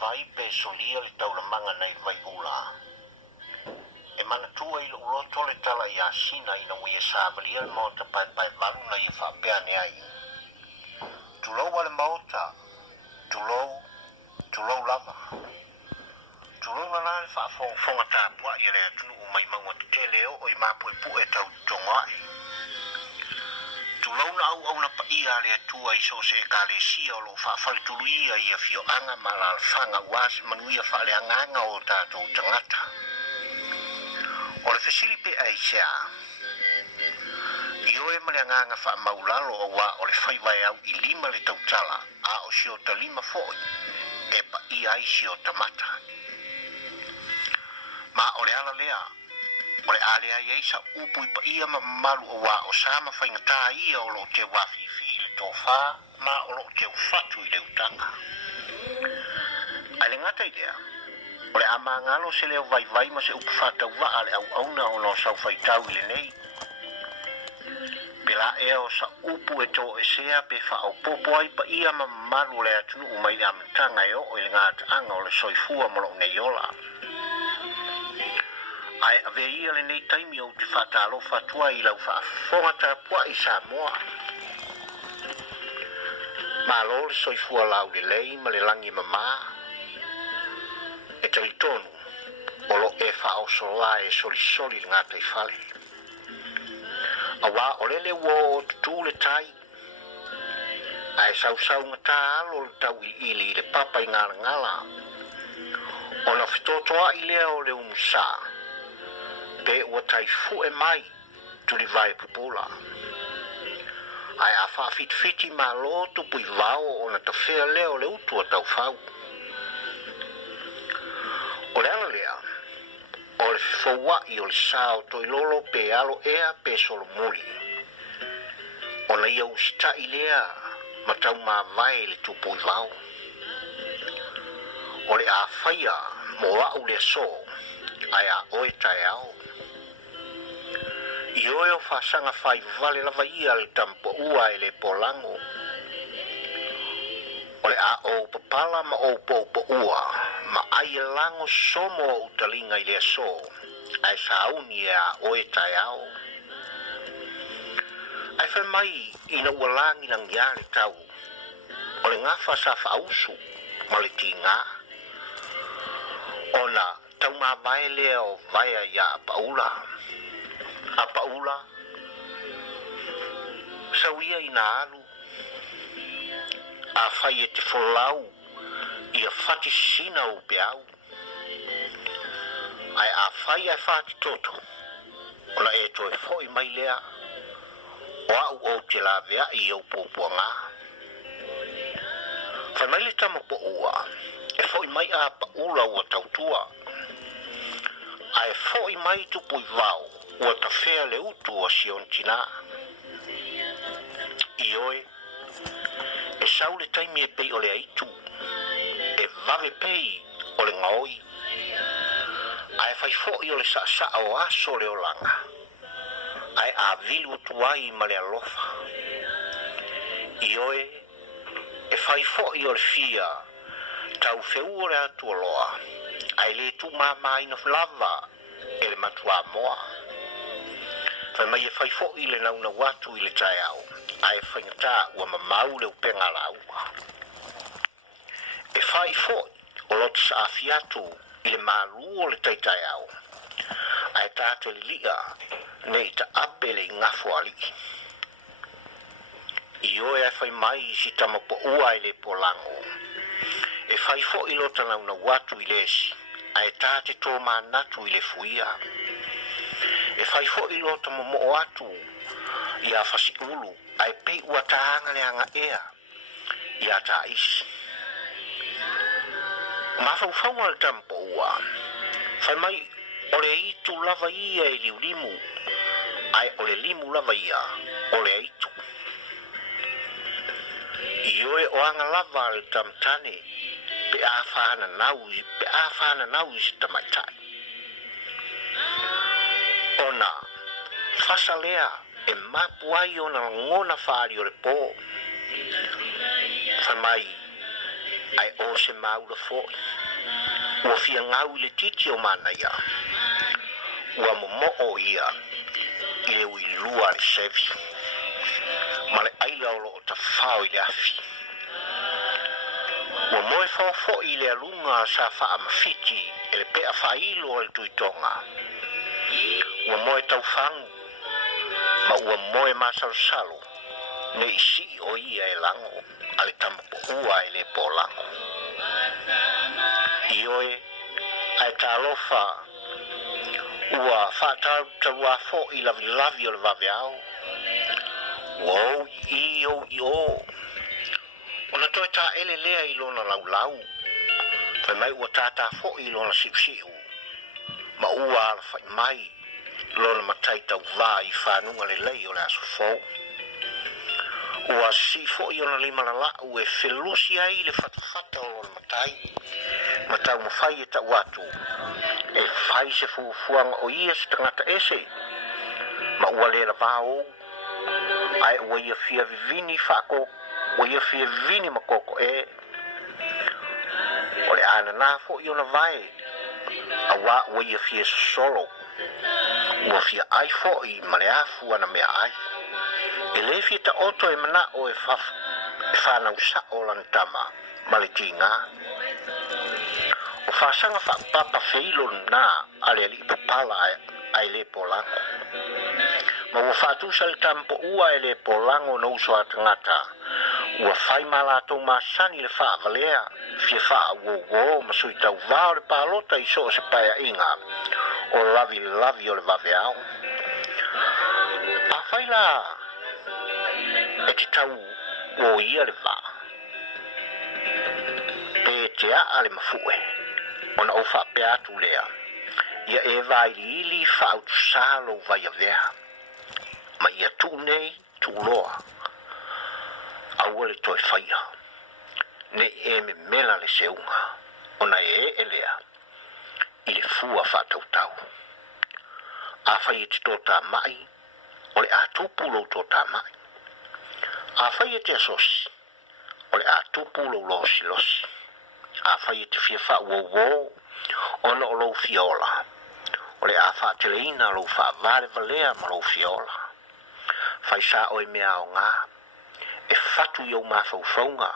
vai pe solia le taulamanga nei vai ula. E mana tua i lo tole tala i asina ina ui e sāvalia le maota pai valu na i whapea ne ai. Tulou wale maota, tulou lava. Tulou lana le whaafonga tāpua i le atunu o mai maua tele o i mapu e pu e tau tongai. Tulou na auauna pa ia le atua i so se kālesia o lo whaafalituluia i a fioanga ma la alfanga uase manuia whaaleanganga o tātou tangata. O le fesili pe aisea, i oe maleanganga wha maulalo o wa o le whaiwai au i lima le tautala a o si o ta lima foi e pa i aisi o tamata. Ma o le ala lea, o le alea i eisa upu i pa ia ma malu o wa o sama whaingata ia o lo te wafifi le tofa ma o lo te ufatu i le utanga. Ale ngata idea, o le amangalo se leo vai ma se upu whatau wa ale auauna o no sau whaitau i le nei. Pela eo sa upu e to e sea pe wha o popo ai pa ia ma malu le atunu umai amatanga eo o le ngata anga o le soifua molo nei ola. Ai ave ia le nei taimi o te whatalo whatua i lau whaafonga tāpua i Samoa. Ma lo le soifua lau le lei ma le langi mama. E talitonu o lo e whaosola e soli le ngata i whale. Awa o lele wo o tutu le tai. Ai sau ngata alo le tau ili le papa i ngala. O na fitotoa i lea o le umusa. Pe ua tai fu e mai tu li vai pupola. Ai a whaafitfiti ma lo tupu i vao o na tawhea leo le utua tau whau. O le ala lea, o le fifoua i o le sao to i lolo pe alo ea pe solo muli. O na ia usita i lea ma tau ma vai le tupu i vao. O le a whaia mo au le so, ai a oe tai ao. I oe o whaasanga whai vale lava ia le Tama Poua e le Polago. O le a o papala ma o Papalii ma ai e lango somo o utalinga i le so, ai sauni e a oe tai ao. Ai whai mai ina ua langi nang ia le tau, o le ngafa sa whausu ma le tinga. O na tau ma vai lea o vaia ia a paula. A paula, sauia ina alu, a whai e te wholau, i a whati sina o peau. Ai a whai ai whati toto, o la e toi fhoi mai lea, o au o te la vea i au popua ngā. Whai mai le Tama Poua, e fhoi mai a paula ua tautua. Ai fhoi mai tupu i vau, ua ta whea le utu o siontina. I oe, e sau le taimi e pei o le aitu, e vave pei o le ngaoi. Ai fai fo'i o le sa o aso le olanga. Ai a vilu utu ai ma le alofa. I oe, e fai fo'i o le fia, tau feu o le atu aloa. Ai le tu mama ina lava, e le matua moa. Fai mai e fai fo'i le nauna watu i le tai au. Ai fai ngata ua mamau le upenga la ua. E fai fo'i o lotu sa afiatu i le malu o le tai au. Ai tātou li lia nei ta abe le ngafo ali. I oe ai fai mai si Tama Poua i le Polago. E fai fo'i lota nauna watu i lesi. Ai tāte tō manatu i le fuia. E fai fo'i lota momo atu i a Fasiulu, ai pei ua taanga le anga ea i a ta isi. Mafaufauga le Tama Poua, fai mai o le itu lava ia e liulimu, ai o le limu lava ia o le itu. I oe o anga lava le tamtane, pe a whana nau i se tamaitai. Ona, fasalea e mapu ai ona ngona whaari o le pō. Whai mai, ai o se maula fo'i ua fiagau i le titi o manaia ua momo'o ia i le uilua le sevi ma le aila o lo'o tafao i le afi ua moe fo'ofo'i i le aluga sa fa'amafiti e le pe'a fa'ailo o le tuitoga ua moe taufagu ma ua moe masalosalo nei isi'i o ia e lago a le Tama Poua e le Polago i oe ae talofa ua fa'atalutalua fo'i lavilavi o le vaveao ua ou ona toe ta'ele lea i lona laulau fai mai ua tata fo'i i lona si'usi'u ma ua ala fa'i mai lona matai tauvā i whanunga lelei o le asofou ua si fo'i ona lima lala'u e felusi ai le fatafata o lona matai ma tau mawhai e ta'u atu e whai se fuafuanga o ia se tangata ese ma ua le lava ou ai ua ia fia vivini whako ua ia fia vivini makoko e o le anana fo'i ona vai awa ua ia fia solo ua fia ai fo'i ma le afu ana mea ai e le fia ta oto e mana o e whanau sa'o lan tama ma le tinga o whasanga whakpapa feilo na ale ali papala ai le Polago ma ua whatusa le Tama Poua e le Polago na uso a tangata ua whai malatou masani le whaavalea fia whaauaunaga ma sui tau vao le palota i so se paia inga o lavi o le vaveao a whai la e te tau o ia le vā pe te a le mafue ona o whapea atu lea ia e vai ili whautusalo vai a vea ma ia tu nei tu loa aua le toi whaia ne e me mela le seunga ona e lea i le fua whatautau a whai e te tō mai o le a tūpulo tō mai a whai e te asosi o le a tūpulo losi a whai e te fia whauauau ona o lou fiola o le a faasalalau lou faavale valea ma lou fiola fai sa o e mea o ngā e fatu i au mafaufauga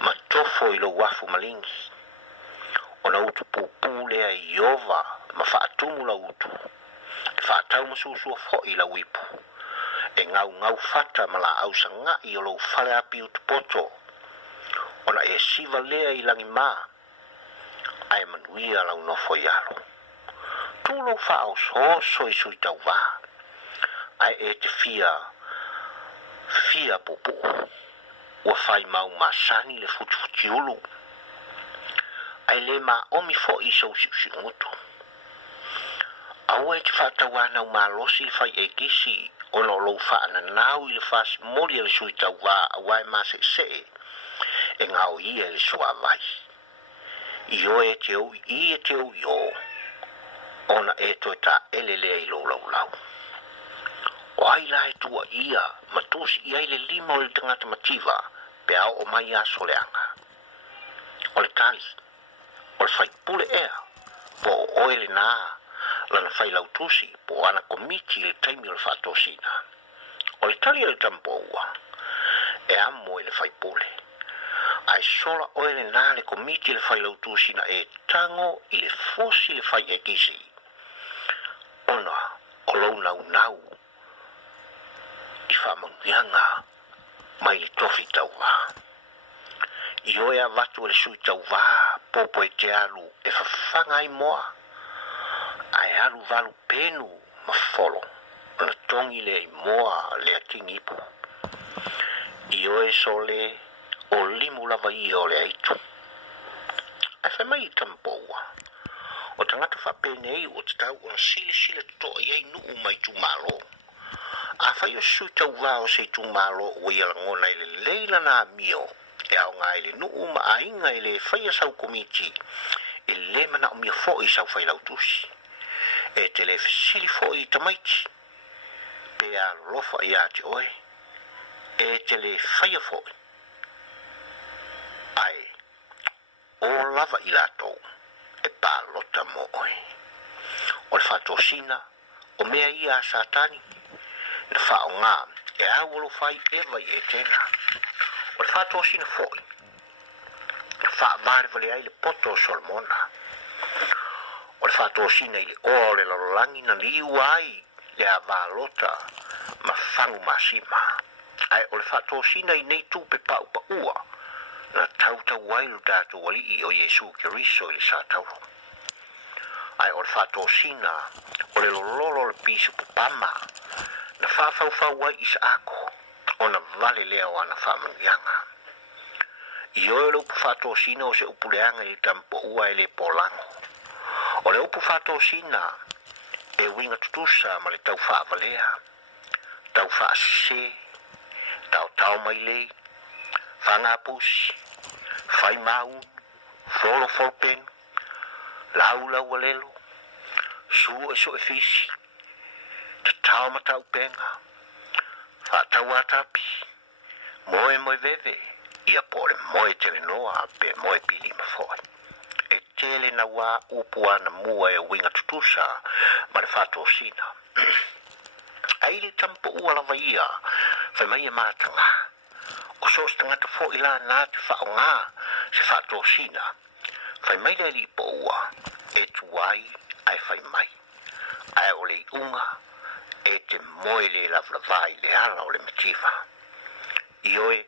ma tofo i lou afu malingi ona utu pupū lea i ova ma faatumu la utu e faatau ma susua fo'i la ipu e ngau fata ma la ausanga'i o lou fale api utu poto ona e siva lea i langi mā ae manuia lau nofo i alo tu lou fa'aososo i sui tau vā ae e te fia pupu ua fai mau masani le futifutiulu ai le maomi fo'i sou si'usi'ugutu aua e te fa'atauanau malosi le fai e kisi ona o lou fa'ananau i le fasimoli a le sui tauvā auā e mase'ese'e e ngao ia e le soavai i o e te ou i o ona e toe ta'ele lea i lou laulau o ai la e tua ia ma tosi i ai le lima o le tangata mativa pe ao o mai aso leanga o le tali o le faipule ea po o oe le nā lana fai lautusi po ana komiti le taimi o le whaatosina o le tali o le Tama Poua e amo e le faipule ai sola oe le nā le komiti le fai lautusina e tango i le fosi le fai e kisi ona o lou nau i whamangianga mai le tofi tauvā i oe a watu le sui tauvā popo e te alu e whawhanga ai moa ai alu valu penu ma folo ona tongi le i moa le atingi ipu i oe sole o limu lava i o le aitu ai whai mai i Tama Poua o tangata whapene o te tau ona sile to i ai nuu mai tu malo a whai o sui tau vā o se tu malo o i alangona i le leila na mio e au ngā i le nuu ma a inga i le whai a sau komiti e le mana o mia fo i sau whai lautusi e te le fisili fo i tamaiti pe a lofa i a te oe e te le whai a fo ai o lava i latou e palota mo oe. O le whatosina o mea ia a satani na whaonga e au lo fai ewa i e tena. O le whatosina foi na whaavare vale ai le poto o Solomona. O le whatosina i le o le lalolangi na liu ai le a palota ma whangu masima. Ai o le whatosina i nei tupe Papalii na tautau wailu tātou wali o Yesu Kiriso i le sātauro. Ai o le whatosina o le lololo le pisu pupama na faafauga i saako o na vale lea o ana whamangianga. I oe le upu whatosina o se upuleanga i Tama Poua e le Polago. O le upu whatosina e winga tutusa ma le tau whaavalea, tau whaasese, tau mai lei, whanga pusi, whai maun, folo folpen, lau alelo, su e so e fisi, te tau ma tau penga, whaatau atapi, moe veve, ia pole moe tele noa pe moe pili mafoi. E tele na wā upua na mua e winga tutusa ma le whatosina. Aile Tama Poua la vaia, whai mai e mātanga. O sos tangata fo ila nā te whaonga se whatosina. Whai mai le li Poua, e tuai ai whai mai. Ai o le unga, e te moe le lavlavai le ala o le mativa. I oe,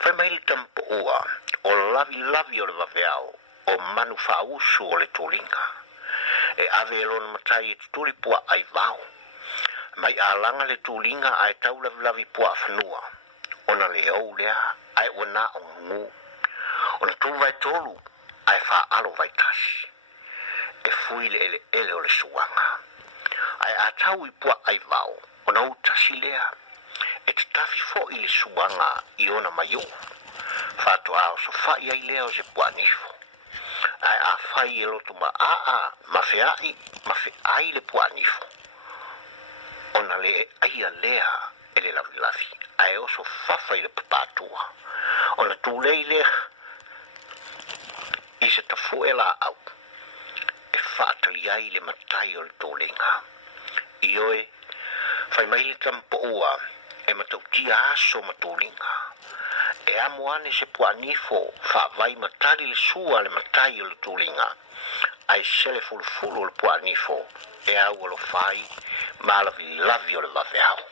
whai mai le Tama Poua, o lavi o le waweao, o manu whausu o le tūlinga. E ave elona matai e tuturi pua ai vau. Mai alanga le tūlinga ai tau lavi pua whanua. Ona le au lea ai wana o ngu. Ona tū vai tolu ai wha alo vai tasi. E fui le ele o le suanga. Ai a tau i pua ai vau. Ona u tasi lea. E te tafi fo i le suanga i ona mayu. Fato ao so fai ai lea o se pua nifo. Ai a fai e loto ma ma ai le pua nifo. Ona le ai a lea e le lavi. Ai oso fafa i le papatua. Ona tūlei lea i se tafu e la au. E whaatali ai le matai o le tōlenga. I oe, whai mai le Tama Poua e matautia aso matōlenga. E amoane se puanifo whaavai matari le sua le matai o le tōlenga. Ai sele fulufulu le puanifo e au alo fai ma lavi o le waweao.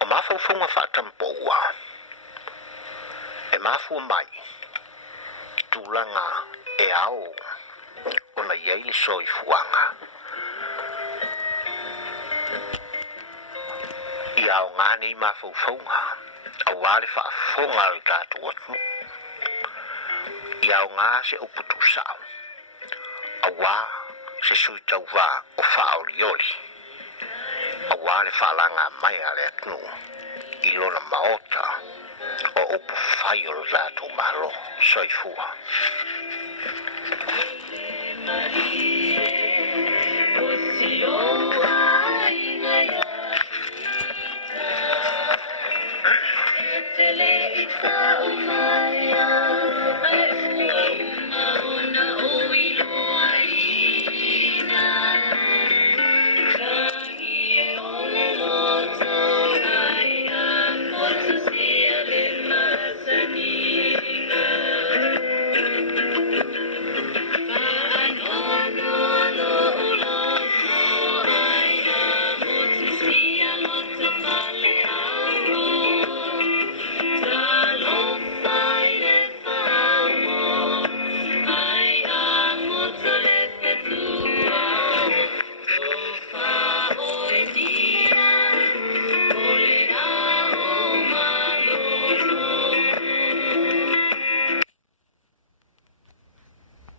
O mafaufauga wha Tama Poua e mafua mai i tūlanga e ao o na iei le soifuanga. I ao ngane i mafaufauga a wale whaafonga le tātou atu. I ao ngā se uputu sao. A wā se sui tau wā o whaolioli. A wale whaalanga mai a le atnu. I lona maota o upu whai o le tātou malo soifua.